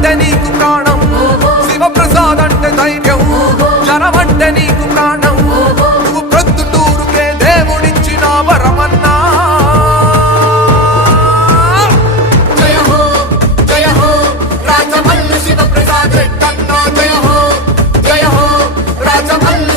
అంటే నీకు ప్రాణం. శివప్రసాద్ అంటే ధైర్యం. జనం అంటే నీకు ప్రాణం. నువ్వు ప్రొద్దుటూరుకే దేవుడిచ్చిన వరమన్నా. జయ హో జయ హో రాజమల్లు జయ హో జయ హో రాజమల్లు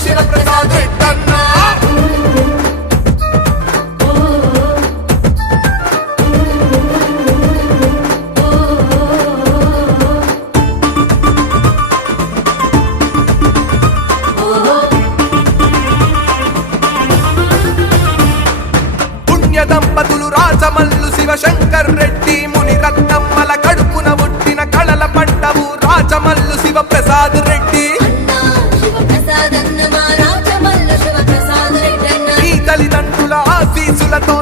దంపతులు రాజమల్లు శివశంకర్ రెడ్డి ముని రత్నమ్మల కడుపున పుట్టిన కళల పడ్డవు రాజమల్లు శివ ప్రసాద్ రెడ్డి ఈ తల్లిదండ్రుల ఆశీసులతో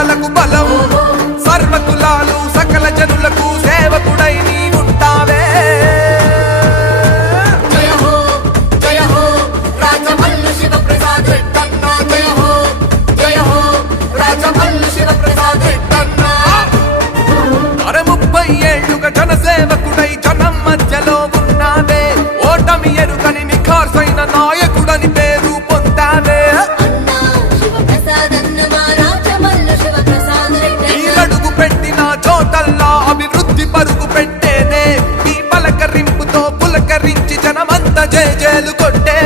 కార్యకర్తలకు బలం. సర్వకులాలు సకల జనులకు సేవకుడై నీ ఉంటావే జనసేవ పులకరించి జనమంత జయలు కొట్టే